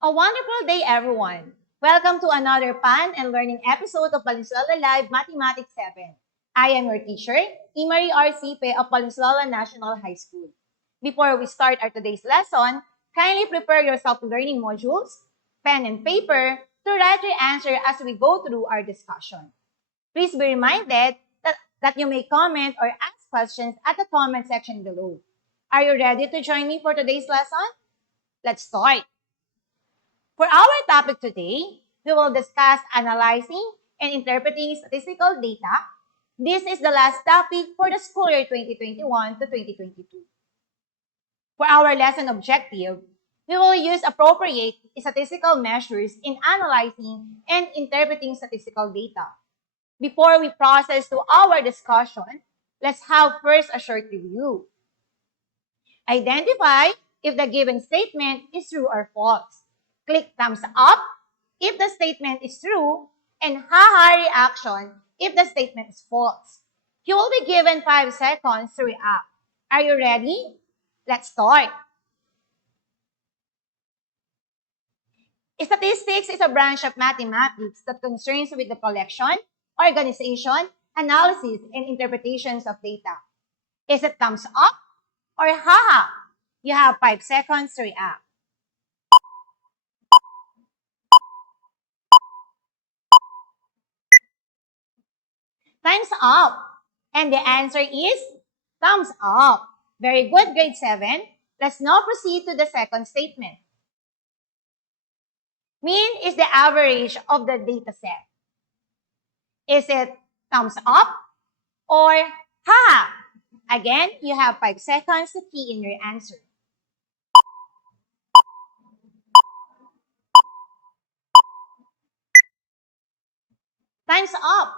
A wonderful day, everyone. Welcome to another fun and learning episode of Valenzuela Live Mathematics 7. I am your teacher, Imari R. Sipe of Valenzuela National High School. Before we start our today's lesson, kindly prepare your self-learning modules, pen and paper, to write your answer as we go through our discussion. Please be reminded that you may comment or ask questions at the comment section below. Are you ready to join me for today's lesson? Let's start. For our topic today, we will discuss analyzing and interpreting statistical data. This is the last topic for the school year 2021 to 2022. For our lesson objective, we will use appropriate statistical measures in analyzing and interpreting statistical data. Before we process to our discussion, let's have first a short review. Identify if the given statement is true or false. Click thumbs up if the statement is true and haha reaction if the statement is false. You will be given 5 seconds to react. Are you ready? Let's start. Statistics is a branch of mathematics that concerns with the collection, organization, analysis, and interpretations of data. Is it thumbs up or haha? You have 5 seconds to react. Time's up. And the answer is thumbs up. Very good, grade 7. Let's now proceed to the second statement. Mean is the average of the data set. Is it thumbs up or ha? Again, you have 5 seconds to key in your answer. Time's up.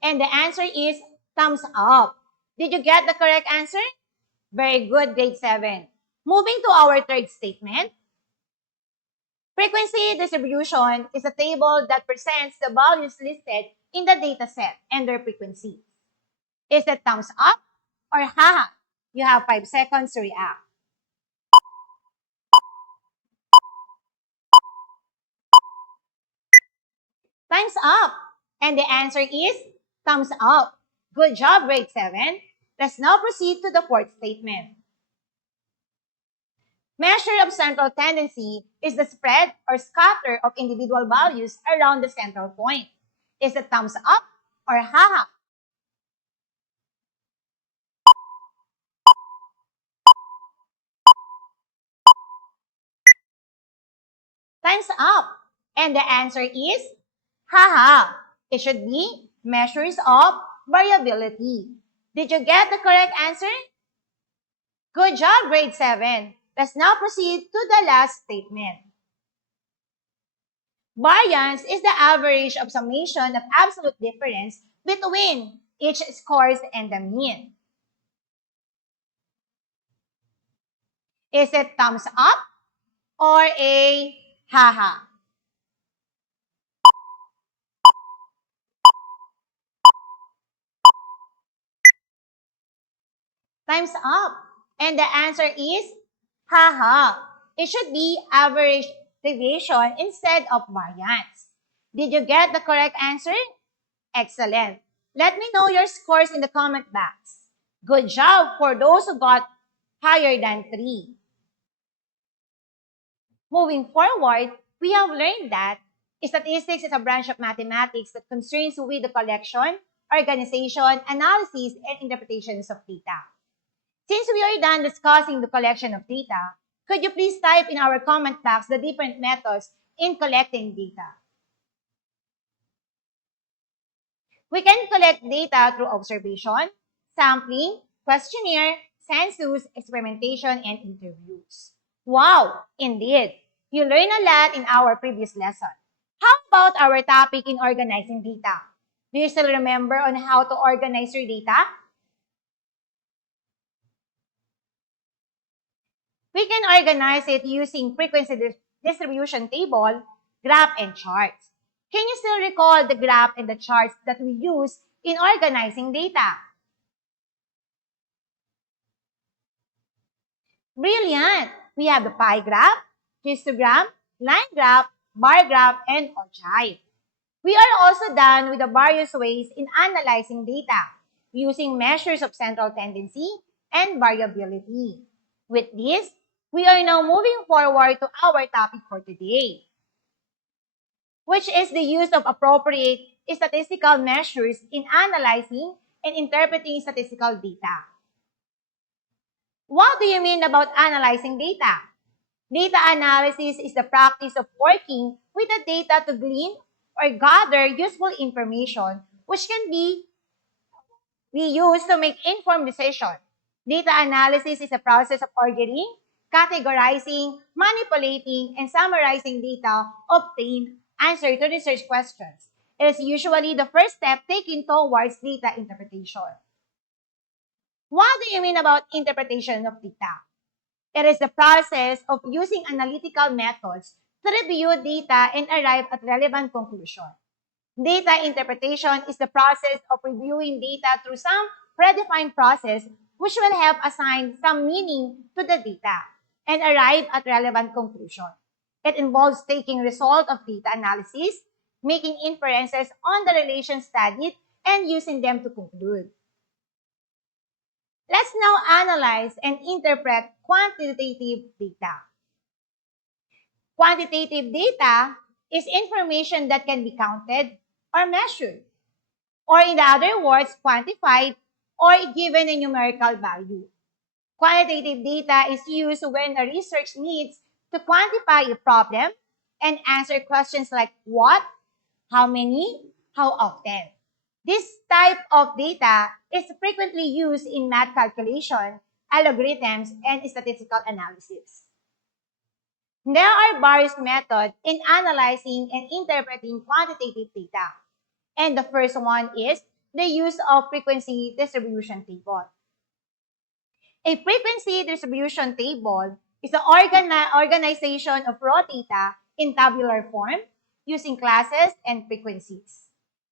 And the answer is thumbs up. Did you get the correct answer? Very good, grade 7. Moving to our third statement. Frequency distribution is a table that presents the values listed in the dataset and their frequency. Is it thumbs up or haha? You have 5 seconds to react. Time's up. And the answer is thumbs up. Good job, grade 7. Let's now proceed to the fourth statement. Measure of central tendency is the spread or scatter of individual values around the central point. Is it thumbs up or haha? Time's up. And the answer is haha. It should be measures of variability. Did you get the correct answer? Good job, grade 7. Let's now proceed to the last statement. Variance is the average of summation of absolute difference between each scores and the mean. Is it thumbs up or a haha? Time's up. And the answer is haha. It should be average deviation instead of variance. Did you get the correct answer? Excellent. Let me know your scores in the comment box. Good job for those who got higher than 3. Moving forward, we have learned that statistics is a branch of mathematics that concerns with the collection, organization, analysis, and interpretations of data. Since we are done discussing the collection of data, could you please type in our comment box the different methods in collecting data? We can collect data through observation, sampling, questionnaire, census, experimentation, and interviews. Wow, indeed. You learned a lot in our previous lesson. How about our topic in organizing data? Do you still remember on how to organize your data? We can organize it using frequency distribution table, graph, and charts. Can you still recall the graph and the charts that we use in organizing data? Brilliant! We have the pie graph, histogram, line graph, bar graph, and algebraic. We are also done with the various ways in analyzing data using measures of central tendency and variability. With this, we are now moving forward to our topic for today, which is the use of appropriate statistical measures in analyzing and interpreting statistical data. What do you mean about analyzing data? Data analysis is the practice of working with the data to glean or gather useful information which can be used to make informed decisions. Data analysis is a process of ordering, categorizing, manipulating, and summarizing data obtained answer to research questions. It is usually the first step taken towards data interpretation. What do you mean about interpretation of data? It is the process of using analytical methods to review data and arrive at relevant conclusions. Data interpretation is the process of reviewing data through some predefined process which will help assign some meaning to the data and arrive at relevant conclusion. It involves taking result of data analysis, making inferences on the relations studied, and using them to conclude. Let's now analyze and interpret quantitative data. Quantitative data is information that can be counted or measured, or in other words, quantified or given a numerical value. Quantitative data is used when a research needs to quantify a problem and answer questions like what, how many, how often. This type of data is frequently used in math calculation, algorithms, and statistical analysis. There are various methods in analyzing and interpreting quantitative data. And the first one is the use of frequency distribution table. A frequency distribution table is the organization of raw data in tabular form using classes and frequencies.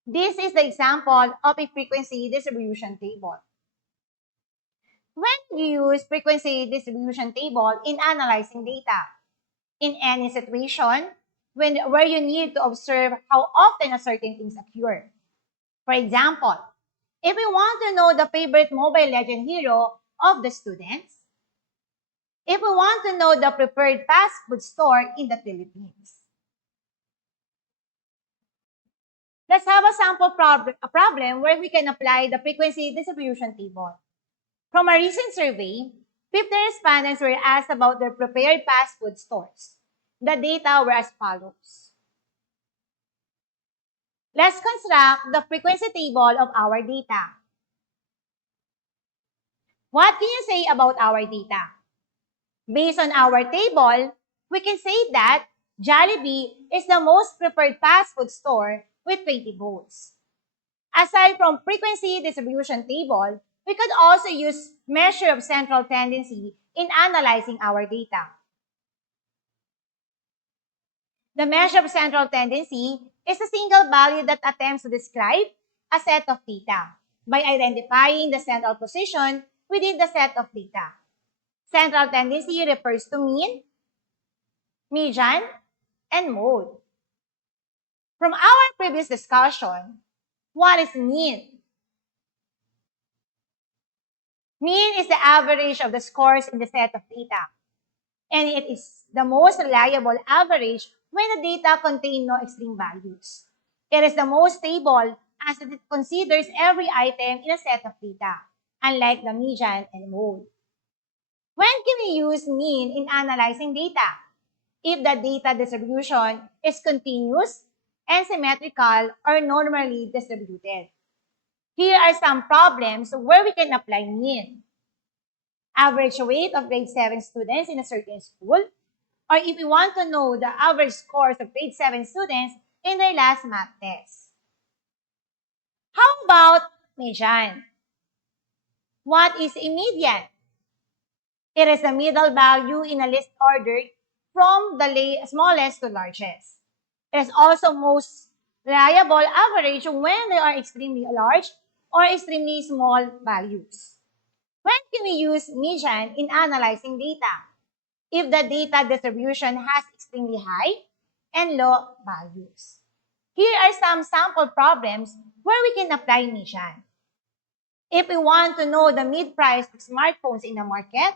This is the example of a frequency distribution table. When you use frequency distribution table in analyzing data, in any situation where you need to observe how often a certain things occur. For example, if we want to know the favorite Mobile Legend hero of the students, if we want to know the preferred fast food store in the Philippines. Let's have a sample problem where we can apply the frequency distribution table. From a recent survey, 50 respondents were asked about their prepared fast food stores. The data were as follows. Let's construct the frequency table of our data. What can you say about our data? Based on our table, we can say that Jollibee is the most preferred fast food store with 20 votes. Aside from frequency distribution table, we could also use measure of central tendency in analyzing our data. The measure of central tendency is a single value that attempts to describe a set of data by identifying the central position within the set of data. Central tendency refers to mean, median, and mode. From our previous discussion, what is mean? Mean is the average of the scores in the set of data, and it is the most reliable average when the data contain no extreme values. It is the most stable as it considers every item in a set of data, unlike the median and mode. When can we use mean in analyzing data? If the data distribution is continuous and symmetrical or normally distributed. Here are some problems where we can apply mean. Average weight of grade 7 students in a certain school, or if we want to know the average scores of grade 7 students in their last math test. How about median? What is a median? It is the middle value in a list order from the smallest to largest. It is also most reliable average when there are extremely large or extremely small values. When can we use median in analyzing data? if the data distribution has extremely high and low values. Here are some sample problems where we can apply Mission. If we want to know the mid-price of smartphones in the market,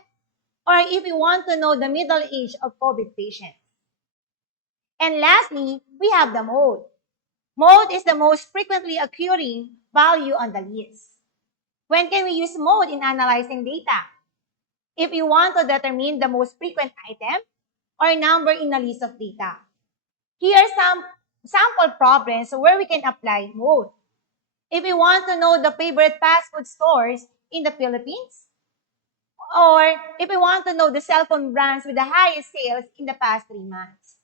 or if we want to know the middle age of COVID patients. And lastly, we have the mode. Mode is the most frequently occurring value on the list. When can we use mode in analyzing data? If you want to determine the most frequent item or number in a list of data. Here are some sample problems where we can apply mode. If we want to know the favorite fast food stores in the Philippines, or if we want to know the cell phone brands with the highest sales in the past 3 months.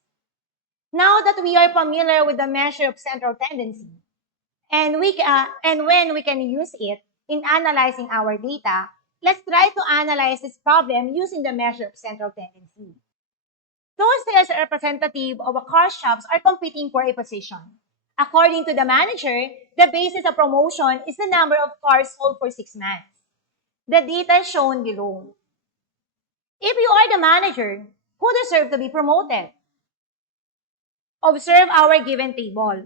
Now that we are familiar with the measure of central tendency, and when we can use it in analyzing our data, let's try to analyze this problem using the measure of central tendency. Two sales representatives of a car shops are competing for a position. According to the manager, the basis of promotion is the number of cars sold for 6 months. The data shown below. If you are the manager, who deserves to be promoted? Observe our given table.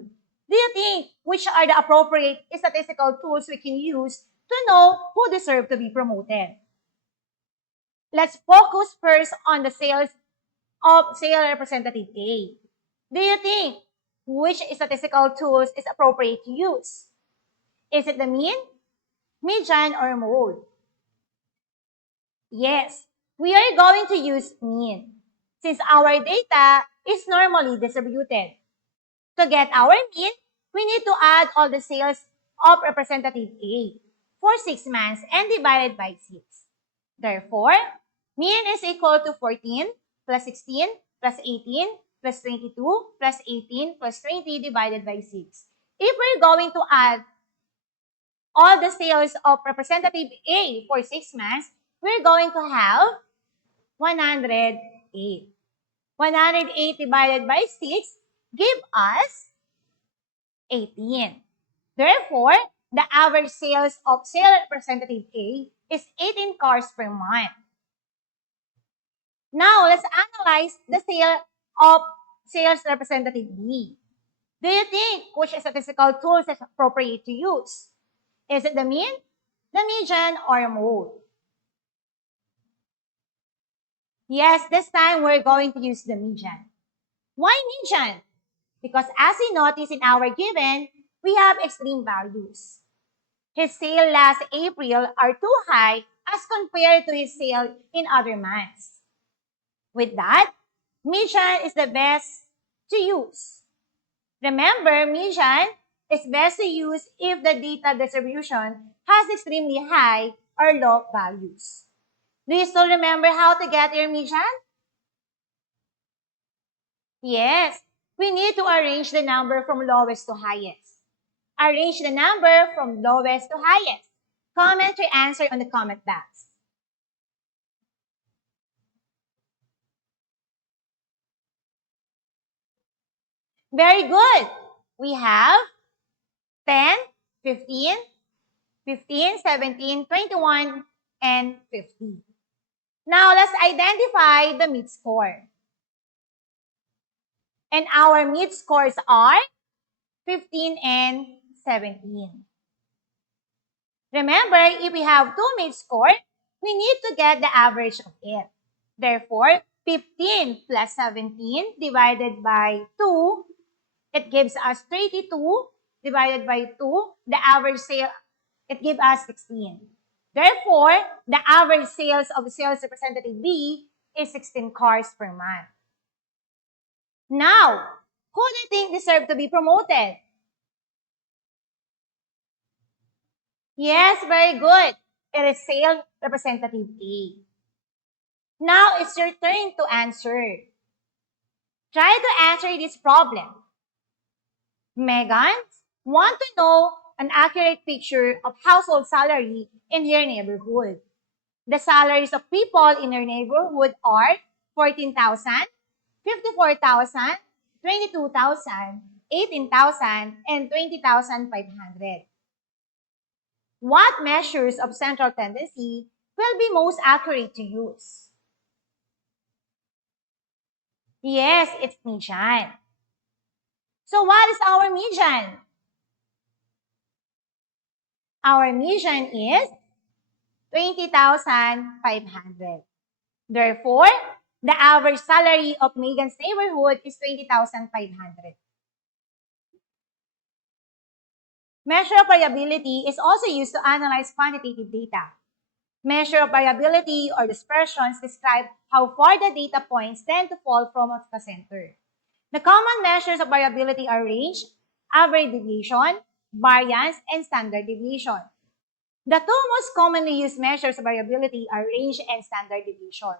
Do you think which are the appropriate statistical tools we can use to know who deserves to be promoted? Let's focus first on the sales of sales representative A. Do you think which statistical tools is appropriate to use? Is it the mean, median, or mode? Yes, we are going to use mean, since our data is normally distributed. To get our mean, we need to add all the sales of representative A for 6 months and divide by 6. Therefore, mean is equal to 14 plus 16 plus 18 plus 22 plus 18 plus 20 divided by 6. If we're going to add all the sales of representative A for 6 months, we're going to have 108. 108 divided by 6 give us 18. Therefore, the average sales of sales representative A is 18 cars per month. Now, let's analyze the sale of sales representative B. Do you think which statistical tools is appropriate to use? Is it the mean, the median, or mode? Yes, this time we're going to use the median. Why median? Because as we notice in our given, we have extreme values. His sale last April are too high as compared to his sale in other months. With that, median is the best to use. Remember, median is best to use if the data distribution has extremely high or low values. Do you still remember how to get your median? Yes, we need to arrange the number from lowest to highest. Arrange the number from lowest to highest. Comment your answer on the comment box. Very good. We have 10, 15, 15, 17, 21, and 50. Now, let's identify the mid-score. And our mid-scores are 15 and 17. Remember, if we have two mid-score, we need to get the average of it. Therefore, 15 plus 17 divided by 2, it gives us 32 divided by 2. The average sale, it gives us 16. Therefore, the average sales of sales representative B is 16 cars per month. Now, who do you think deserve to be promoted? Yes, very good. It is sales representative A. Now, it's your turn to answer. Try to answer this problem. Megan want to know an accurate picture of household salary in her neighborhood. The salaries of people in her neighborhood are 14,000, 54,000, 22,000, 18,000, and 20,500. What measures of central tendency will be most accurate to use? Yes, it's median. So what is our median? Our median is 20,500. Therefore, the average salary of Megan's neighborhood is 20,500. Measure of variability is also used to analyze quantitative data. Measure of variability or dispersions describe how far the data points tend to fall from the center. The common measures of variability are range, average deviation, variance, and standard deviation. The two most commonly used measures of variability are range and standard deviation.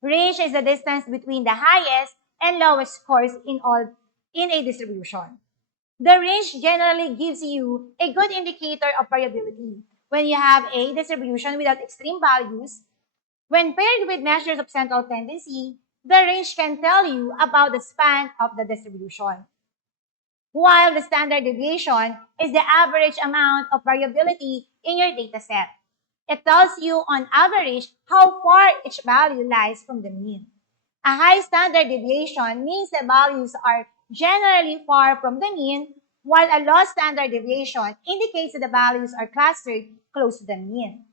Range is the distance between the highest and lowest scores in a distribution. The range generally gives you a good indicator of variability. When you have a distribution without extreme values, when paired with measures of central tendency, the range can tell you about the span of the distribution. While the standard deviation is the average amount of variability in your dataset. It tells you on average how far each value lies from the mean. A high standard deviation means the values are generally far from the mean, while a low standard deviation indicates that the values are clustered close to the mean.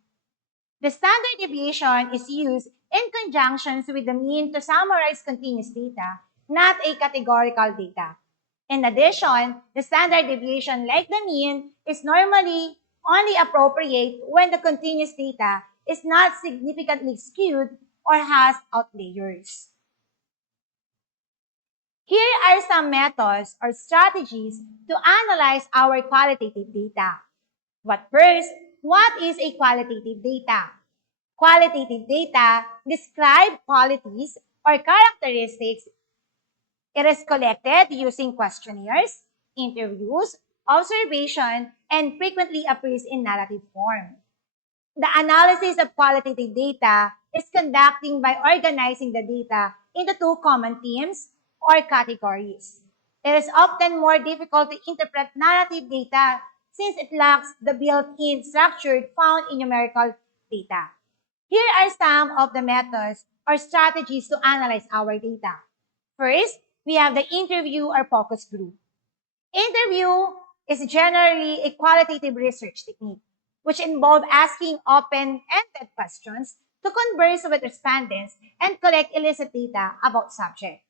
The standard deviation is used in conjunction with the mean to summarize continuous data, not a categorical data. In addition, the standard deviation, like the mean, is normally only appropriate when the continuous data is not significantly skewed or has outliers. Here are some methods or strategies to analyze our qualitative data. But first, what is a qualitative data? Qualitative data describe qualities or characteristics. It is collected using questionnaires, interviews, observation, and frequently appears in narrative form. The analysis of qualitative data is conducting by organizing the data into two common themes or categories. It is often more difficult to interpret narrative data since it lacks the built-in structure found in numerical data. Here are some of the methods or strategies to analyze our data. First, we have the interview or focus group. Interview is generally a qualitative research technique, which involves asking open-ended questions to converse with respondents and collect illicit data about subject.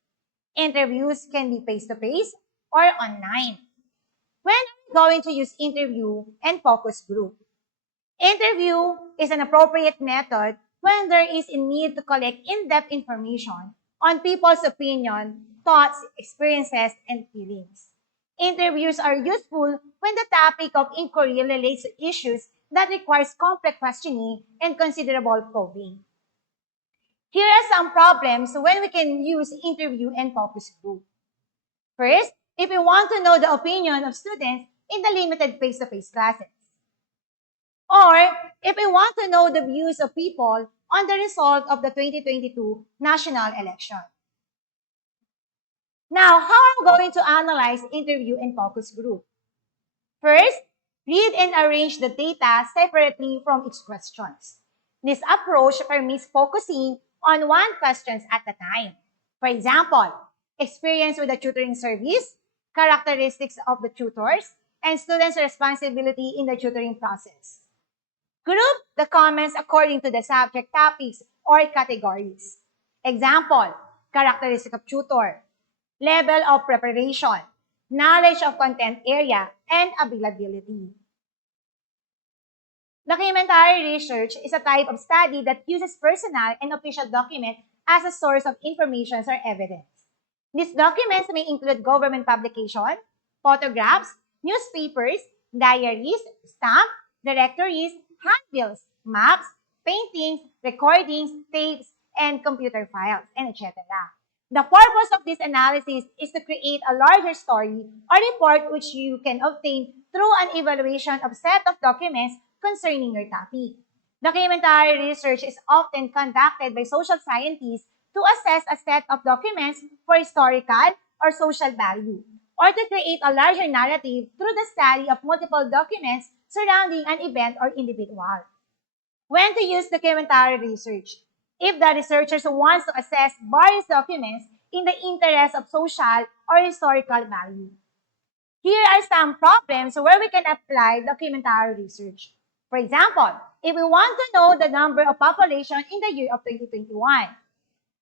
Interviews can be face-to-face or online. When are we going to use interview and focus group? Interview is an appropriate method when there is a need to collect in-depth information on people's opinion, thoughts, experiences, and feelings. Interviews are useful when the topic of inquiry relates to issues that requires complex questioning and considerable probing. Here are some problems when we can use interview and focus group. First, if we want to know the opinion of students in the limited face-to-face classes. Or if we want to know the views of people on the result of the 2022 national election. Now, how are we going to analyze interview and focus group? First, read and arrange the data separately from each questions. This approach permits focusing on one question at a time. For example, experience with the tutoring service, characteristics of the tutors, and students' responsibility in the tutoring process. Group the comments according to the subject topics or categories. Example, characteristic of tutor, level of preparation, knowledge of content area, and availability. Documentary research is a type of study that uses personal and official documents as a source of information or evidence. These documents may include government publication, photographs, newspapers, diaries, stamps, directories, handbills, maps, paintings, recordings, tapes, and computer files, and etc. The purpose of this analysis is to create a larger story or report which you can obtain through an evaluation of set of documents concerning your topic. Documentary research is often conducted by social scientists to assess a set of documents for historical or social value, or to create a larger narrative through the study of multiple documents surrounding an event or individual. When to use documentary research? If the researchers wants to assess various documents in the interest of social or historical value. Here are some problems where we can apply documentary research. For example, if we want to know the number of population in the year of 2021,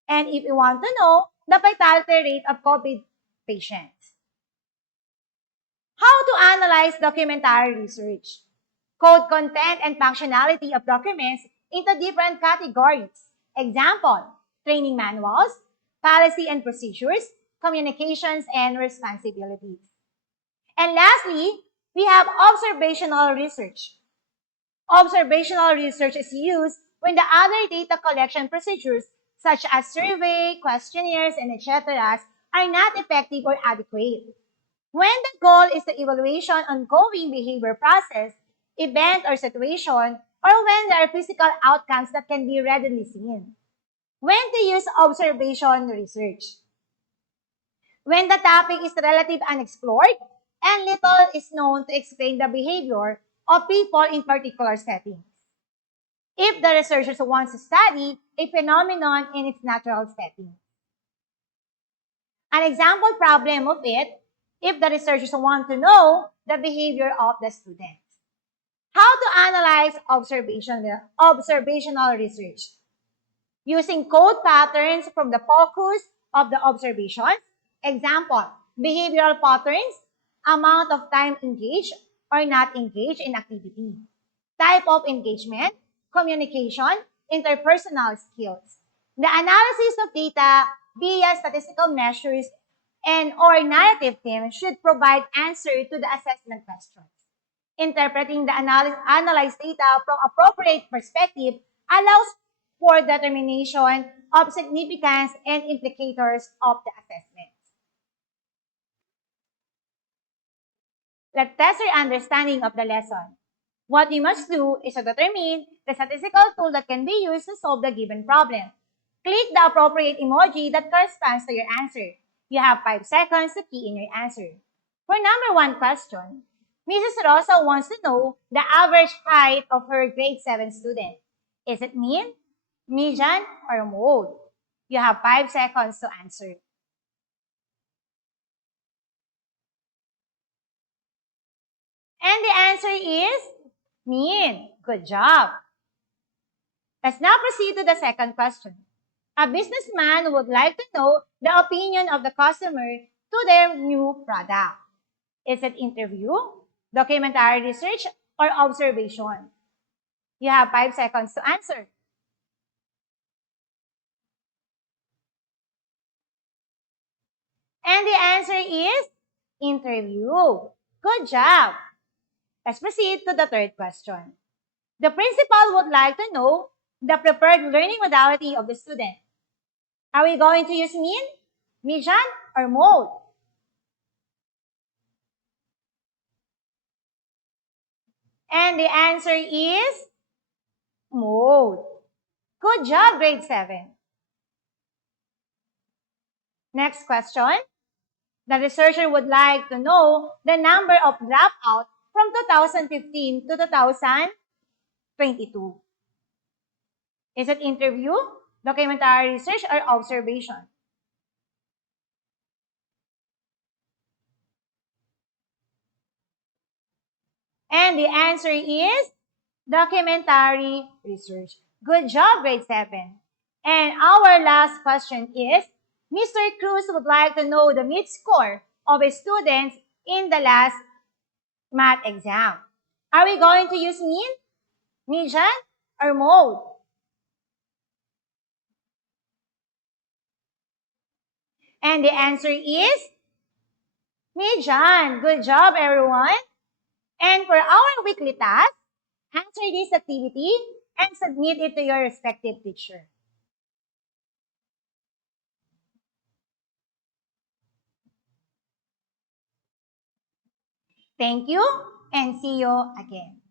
and if we want to know the fatality rate of COVID patients. How to analyze documentary research? Code content and functionality of documents into different categories. Example, training manuals, policy and procedures, communications and responsibilities. And lastly, we have observational research. Observational research is used when the other data collection procedures such as survey, questionnaires, and etc. are not effective or adequate. When the goal is the evaluation ongoing behavior process, event or situation, or when there are physical outcomes that can be readily seen. When to use observation research? When the topic is relatively unexplored and little is known to explain the behavior of people in particular settings. If the researchers want to study a phenomenon in its natural setting. An example problem of it, if the researchers want to know the behavior of the students. How to analyze observational research? Using code patterns from the focus of the observations. Example, behavioral patterns, amount of time engaged or not engaged in activity. Type of engagement, communication, interpersonal skills. The analysis of data via statistical measures and or narrative themes should provide answer to the assessment questions. Interpreting the analyzed data from appropriate perspective allows for determination of significance and implicators of the assessment. Let's test your understanding of the lesson. What you must do is to determine the statistical tool that can be used to solve the given problem. Click the appropriate emoji that corresponds to your answer. You have 5 seconds to key in your answer. For number 1 question, Mrs. Rosa wants to know the average height of her grade 7 student. Is it mean, median, or mode? You have 5 seconds to answer. And the answer is mean. Good job. Let's now proceed to the second question. A businessman would like to know the opinion of the customer to their new product. Is it interview, documentary research, or observation? You have 5 seconds to answer. And the answer is interview. Good job. Let's proceed to the third question. The principal would like to know the preferred learning modality of the student. Are we going to use mean, median, or mode? And the answer is mode. Good job, grade 7. Next question. The researcher would like to know the number of dropouts from 2015 to 2022. Is it interview, documentary research, or observation? And the answer is documentary research. Good job, grade 7. And our last question is, Mr. Cruz would like to know the mid score of his students in the last math exam. Are we going to use mean, median, or mode? And the answer is median. Good job, everyone. And for our weekly task, answer this activity and submit it to your respective teacher. Thank you and see you again.